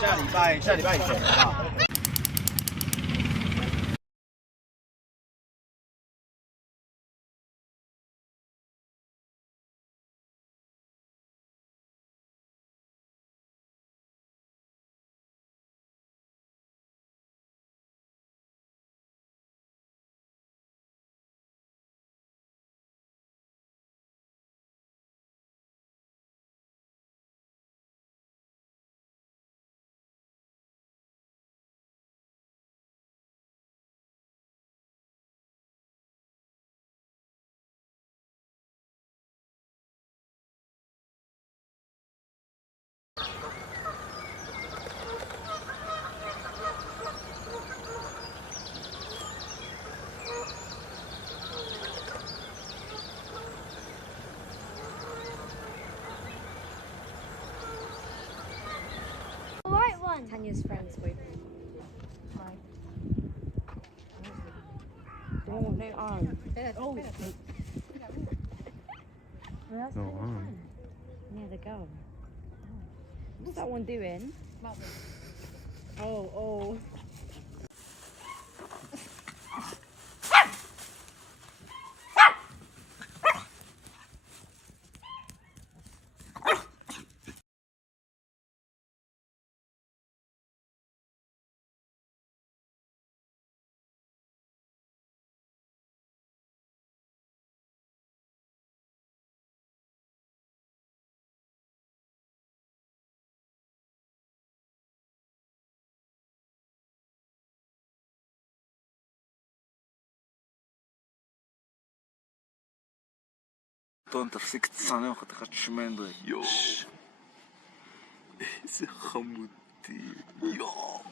下礼拜以前好不好？Right one. Tanya's friends with. Oh, they aren't. Oh. No, aren't. Yeah, they go. What's that one doing? Oh. טון, תפסיק לצנח, חתיכת שמנדרי. יואו. איזה חמודי. יואו.